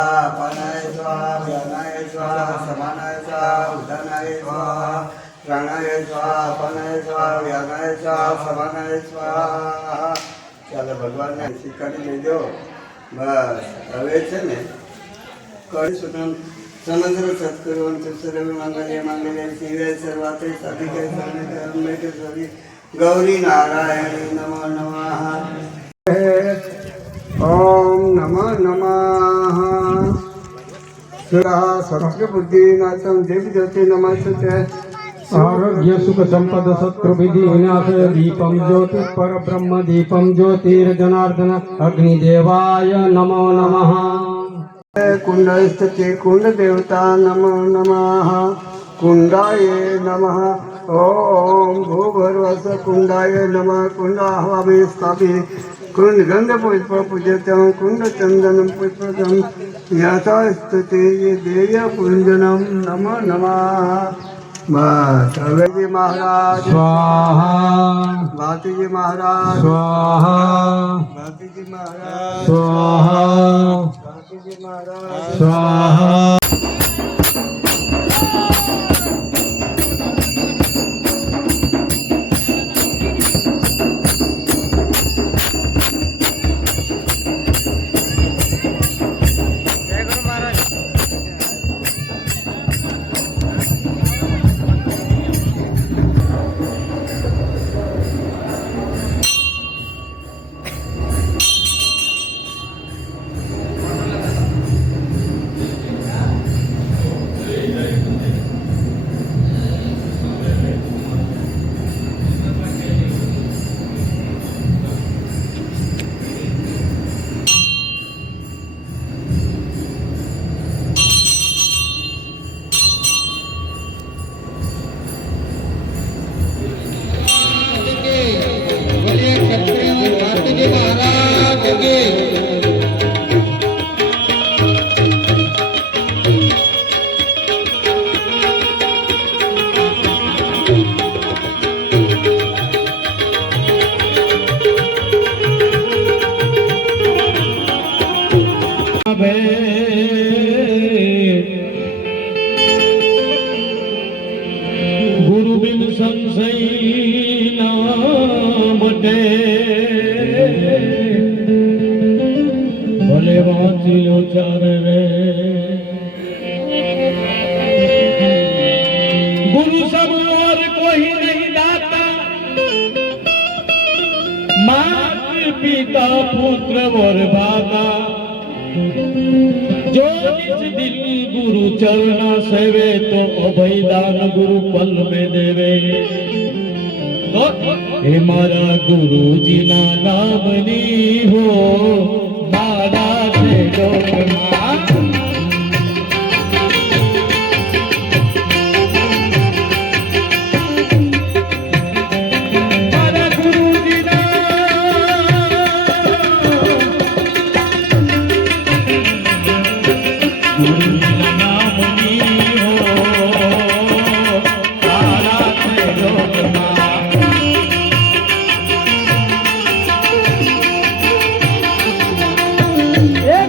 अपानाय स्वाहा व्यानाय स्वाहा समानाय स्वाहा उदानाय स्वाहा प्राणाय स्वाहा अपानाय स्वाहा व्यानाय स्वाहा समानाय स्वाहा। ચાલો ભગવાનને શીખવાડી લેજો બસ હવે છે ને કરીશું તમે સમગ્ર સત્કરો સર્વ મંગલ્ય મંગલ્ય શિવે સર્વાતે સાધિકે સર્વે ગૌરી નારાયણી નમો નમઃ। ओम नमः नमः सत्य बुद्धि नाशम देव ज्योति नमस्ते आरोग्य सुख संपद शत्रु विधि विनाश दीपम ज्योति पर ब्रह्म दीपम ज्योतिर्जनार्दन अग्निदेवाय नमो नमः। कुंड स्थिति कुंड देवता नमो नमः कुंडाय नमः। ओम भूगर्भस्थ कुंडाय नमः कुंडाहवामि स्थापि कुंड गंध पुष्प पूजतम कुंड चंदन पुष्पम यथा स्तुति देय पुंजनम नमो नमः। बस हवे जी महाराज स्वाहा भारती जी महाराज स्वाहा भारती जी महाराज स्वाहा भारती जी महाराज स्वाहा। गुरु बिन संशय नाम दे भले वांचियो चार रे गुरु सब और कोई नहीं दाता मात पिता पुत्र और भाता जो जिस दिल गुरु चरण सेवे तो अभयदान गुरु पल में देवे। तो हे मारा गुरु जी ना नामनी हो मारा से डोकना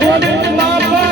भोले बाबा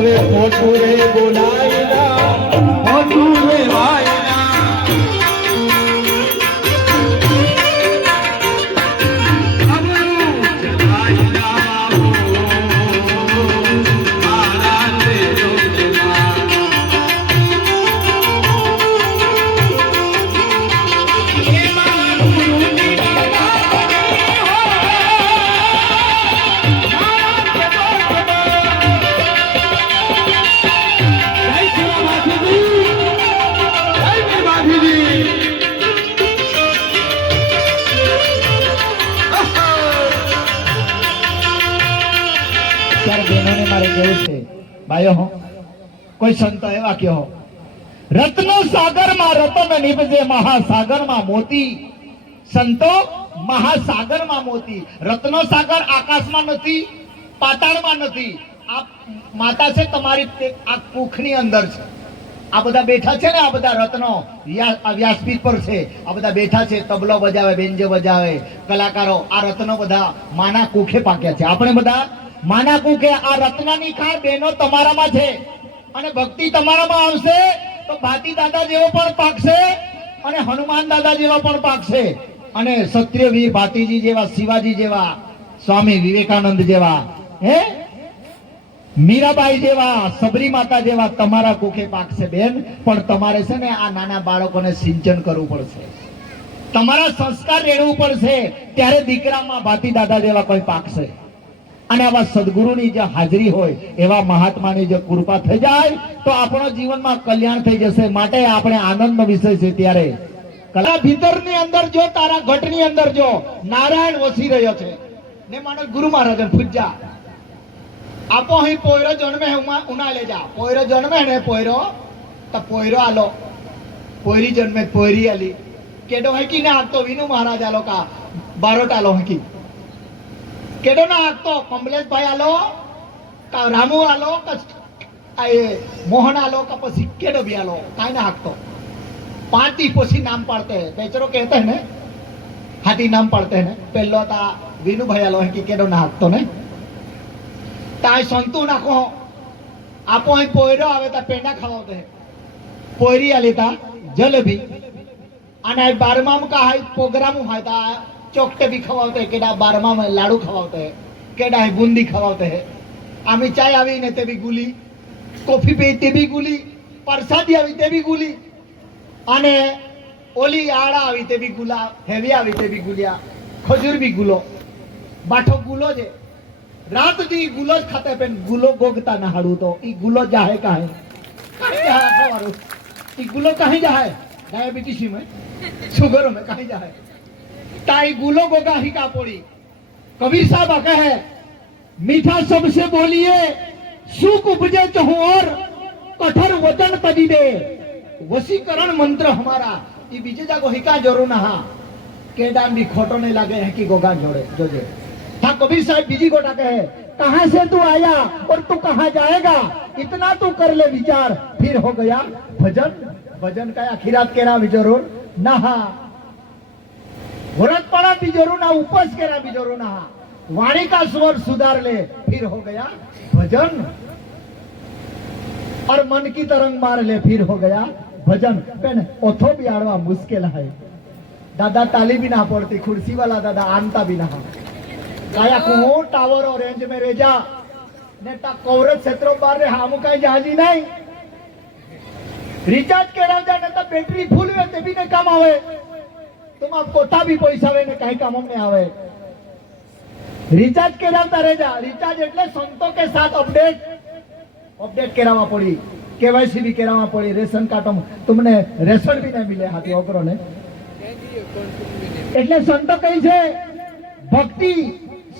હવે ખોટું રે બોલાયના, ખોટું રે વાયના. બહેનોને મારે કેવું છે, ભાઈઓ હો, કોઈ સંતો એવા કહો, રત્નો સાગરમાં રતન નિપજે, મહાસાગરમાં મોતી. સંતો મહાસાગરમાં મોતી. રત્નો સાગર આકાશમાં નથી, પાતાળમાં નથી. આ માતા છે તમારી, આ કુખની અંદર છે. આ બધા બેઠા છે ને, આ બધા રત્નો વ્યાસપીઠ પર છે. આ બધા બેઠા છે, તબલો બજાવે, બેન્જો બજાવે કલાકારો. આ રત્નો બધા માના કુખે પાક્યા છે. આપણે બધા માના કુખે. આ રત્નની ખાણ બહેનો તમારામાં છે, અને ભક્તિ તમારામાં આવશે તો ભાતી દાદા જેવો પણ પાકશે, અને હનુમાન દાદા જેવા પણ પાકશે, અને ક્ષત્રિય વીર ભાતીજી જેવા, શિવાજી જેવા, સ્વામી વિવેકાનંદ જેવા, હે મીરાબાઈ જેવા, સબરી માતા જેવા તમારા કુખે પાકશે બેન. પણ તમારે છે ને આ નાના બાળકોને સિંચન કરવું પડશે, તમારા સંસ્કાર રેડવું પડશે, ત્યારે દીકરામાં ભાતી દાદા જેવા કોઈ પાકશે. અને આવા સદગુરુની જે હાજરી હોય, એવા મહાત્માની જે કૃપા થઈ જાય તો આપણો જીવનમાં કલ્યાણ થઈ જશે. માટે આપણે આનંદનો વિષય છે. ત્યારે કલા ભીતરની અંદર જો, તારા ઘટની અંદર જો નારાયણ વસી રહ્યો છે ને. માનો ગુરુ મહારાજ પૂજા આપો અહીં પોયરો જન્મે ઉના લે જા. પોયરો જન્મે ને, પોયરો તો પોયરો આલો, પોયરી જન્મે પોયરી આલી. કેડો હકી ને આપતો વિનુ મહારાજ આલો કા બારોટ આલો હકી. કેડો ના હાકતો કમલેશભાઈ આલો કા રામુ આલો કા મોહન આલો કા પછી કેડો બી આલો, કાઈ ના હાકતો. 5 दी પછી નામ પાડते हैं, बेचारो कहते हैं ने, हाथी नाम पढ़ते हैं ने. पहलो ता विनु भाई आलो है कि केडो ना हाकतो ने. ताई संतु नाखो आपो અહીં પોયરો આવે તા પેંડા ખવાવતે હે, પોયરી આલી તા જલેબી. અને 12માં का है प्रोग्राम है ता चौकटे भी खवाते हैं, केडा 12 में लाडू खवाते हैं, केडा है बूंदी खवाते हैं. आमी चाय आवी ने ते भी गुली, कॉफी पी ते भी गुली, प्रसादी आवी ते भी गुली, અને ઓલી આડા આવી તે બી ગુલા, હેવી આવી તે બી ગુલિયા, ખજૂર બી ગુલો, બાઠો ગુલો છે. રાત દી ગુલો જ ખાતે પેન ગુલો ગોગતા ના હાડું તો ઈ ગુલો જાહે કાહે કાહે જાહે ખવારું. ઈ ગુલો કાહે જાહે डायबिटीज में, शुगर में काहे जाए. ताई गुलो गोगा ही का पोड़ी. कबीर साहब कहे मीठा सबसे बोलिए, सुख उपजे चहु और कठोर वचन तजी दे. वशीकरण मंत्र हमारा ये बीजे जागो हिका जरूर ना हा केडान भी खोटो नहीं लगे है कि गोगा जोड़े जोजे. था कबीर साहब बीजी गोटा कहे, कहां से तू आया और तू कहां जाएगा, इतना तू कर ले विचार, फिर हो गया भजन. भजन का आखिरात केरा भी जरूर ना हा, व्रत पड़ा भी जरूर ना, उपवास केरा भी जरूर ना हा. वाणी का स्वर सुधार ले, फिर हो गया भजन. और मन की तरंग मार ले, फिर हो गया भजन. पेन ओथो भी आड़वा मुश्किल है. दादा ताली भी ना पड़ती, कुर्सी वाला दादा आनता भी ना. काया को टावर और रेंज में रेजा ने ता कवरेज क्षेत्रों बार रे हामु कहीं जहाजी नहीं. रिचार्ज केराव जाने तो बैटरी फूल वे ते भी ने काम आवे, तुम आप कोटा भी पैसा वे ने कहीं काम में आवे. रिचार्ज केरावता रेजा. रिचार्ज એટલે संतों के साथ अपडेट केरावा पड़ी, केवाईसी भी केरावा पड़ी. रेशन कार्ड तुमने रेशन भी नहीं मिले हाथी ओकरो ने. એટલે સંતો કઈ છે ભક્તિ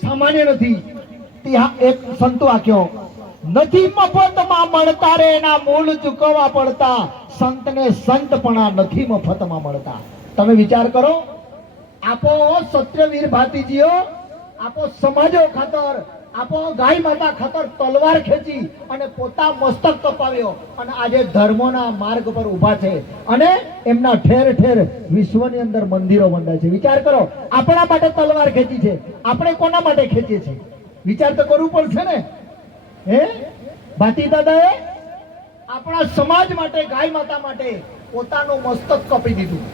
સામાન્ય નથી. ત્યાં એક સંતો આખ્યો, નથી મફતમાં મળતા રે એના મૂળ ચૂકવવા પડતા, સંતને સંતપણા નથી મફતમાં મળતા. તમે વિચાર કરો, આપો સત્યવીર ભાતીજીઓ, આપો સમાજો ખાતર, આપો ગાય માતા ખાતર તલવાર ખેંચી અને પોતા મસ્તક કપાવ્યો, અને આજે ધર્મોના માર્ગ પર ઊભા છે, અને એમના ઠેર ઠેર વિશ્વની અંદર મંદિરો બંધાય છે. વિચાર કરો, આપણા માટે તલવાર ખેંચી છે, આપણે કોના માટે ખેંચીએ છીએ? વિચાર તો કરવું પડશે ને. હે ભાતી દાદાએ આપણા સમાજ માટે, ગાય માતા માટે પોતાનું મસ્તક કાપી દીધું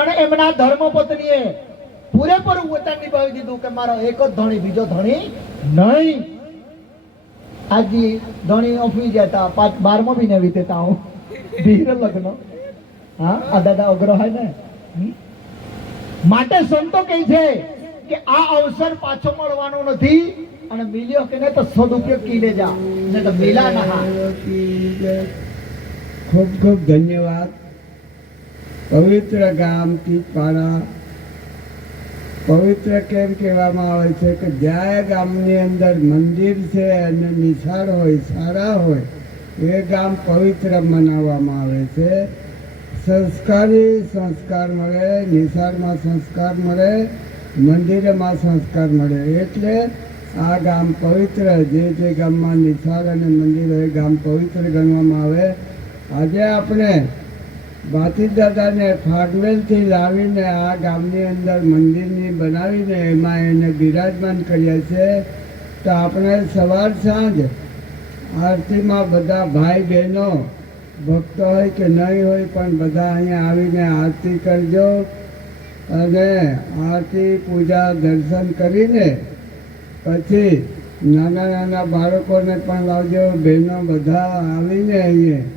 અને એમના ધર્મપત્નીએ પૂરેપૂરું વચન નિભાવી દીધું કે મારો એક જ ધણી, બીજો ધણી નહીં. આજે ધણી ઓફી જતા 12મો બી નવી દેતા હું ધીરે લગ્ન. હા, આ દાદા અગ્રહ હે ને. માટે સંતો કહે છે કે આ અવસર પાછો મળવાનો નથી અને મિલ્યો કે નહીં તો સદુપયોગ કી લેજા, નહીં તો મિલા ના. ખૂબ ખૂબ ધન્યવાદ. પવિત્ર ગામ તીજપાડા પવિત્ર કેમ કહેવામાં આવે છે કે જ્યાં ગામની અંદર મંદિર છે અને નિશાળ હોય, શાળા હોય, એ ગામ પવિત્ર મનાવવામાં આવે છે. સંસ્કારી સંસ્કાર મળે, નિશાળમાં સંસ્કાર મળે, મંદિરમાં સંસ્કાર મળે. એટલે આ ગામ પવિત્ર, જે ગામમાં નિશાળ અને મંદિર હોય ગામ પવિત્ર ગણવામાં આવે. આજે આપણે ભાતી દાદાને ફાગવેલથી લાવીને આ ગામની અંદર મંદિરની બનાવીને એમાં એને બિરાજમાન કર્યા છે. તો આપણે સવાર સાંજ આરતીમાં બધા ભાઈ બહેનો ભક્તો હોય કે નહીં હોય પણ બધા અહીંયા આવીને આરતી કરજો અને આરતી પૂજા દર્શન કરીને પછી નાના નાના બાળકોને પણ લાવજો. બહેનો બધા આવીને અહીંયા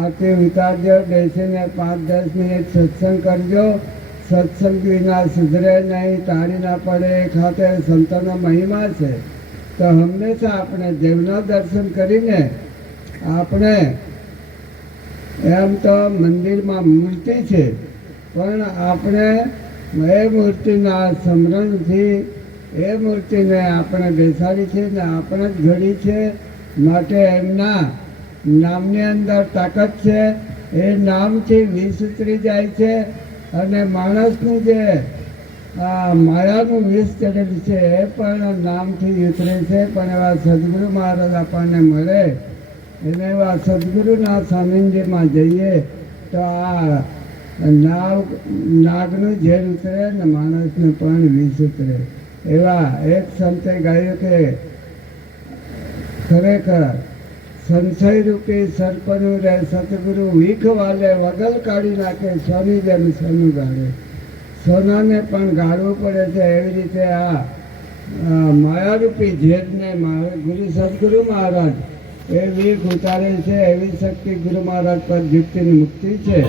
આરતી ઉતારજો, બેસીને 5-10 મિનિટ સત્સંગ કરજો. સત્સંગ વિના સુધરે નહીં, તાળી ના પડે. ખાતે સંતોનો મહિમા છે. તો હંમેશા આપણે દેવના દર્શન કરીને આપણે એમ તો મંદિરમાં મૂર્તિ છે પણ આપણે એ મૂર્તિના સ્મરણથી એ મૂર્તિને આપણે બેસાડી છે ને આપણે જ ઘડી છે. માટે એમના નામની અંદર તાકાત છે. એ નામથી વિષ ઉતરી જાય છે અને માણસનું જે માયાનું વિષ ચડેલું છે એ પણ નામથી ઉતરે છે. પણ એવા સદગુરુ મહારાજ આપણને મળે એને એવા સદગુરુના સાનિધ્યમાં જઈએ તો આ નાગનું ઝેર ઉતરે ને માણસનું પણ વિષ ઉતરે. એવા એક સંતે ગાયું કે ખરેખર સંશય રૂપી સર્પનું રે સતગુરુ વીખ વાલે વગલ કાઢી નાખે, સોની જેમ સોનું ગાળે. સોનાને પણ ગાળવું પડે છે. એવી રીતે આ માયારૂપી ઝેરને ગુરુ સદગુરુ મહારાજ એ વીખ ઉતારે છે. એવી શક્તિ ગુરુ મહારાજ પર જીવતીની મુક્તિ છે.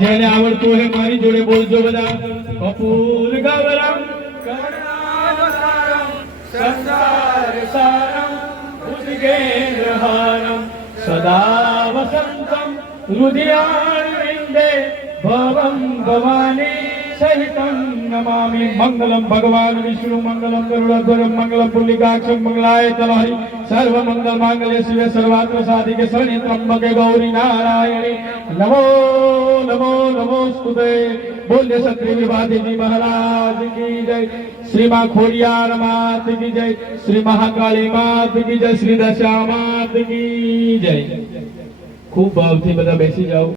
જેને આવડતું હોય મારી જોડે બોલજો બધા. કપૂર ગૌરમ કરુણાવતારમ સંસાર સારમ ભુજગેન્દ્રહારમ સદા વસંતમ હૃદયારવિંદે ભવમ ભવાની સહિતમ નમામિ. મંગલમ ભગવાન વિષ્ણુ મંગલમ ગરુડધ્વજમ મંગલમ પુંડરીકાક્ષમ મંગલાય તલહરી સર્વ મંગલ માંગલ્ય શિવે સર્વાર્થ સાધિકે શરણ્યે ત્રંબકે ગૌરી નારાયણી નમો નમો નમોસ્તુતે. બોલ્ય ક્ષત્રિય વિભાદેવી મહારાજ કી જય. શ્રી મા ખોડિયાર માત કી જય. શ્રી મહાકાળી માત કી જય. શ્રી દશા માત કી જય. ખૂબ ભાવથી બધા બેસી જાઓ.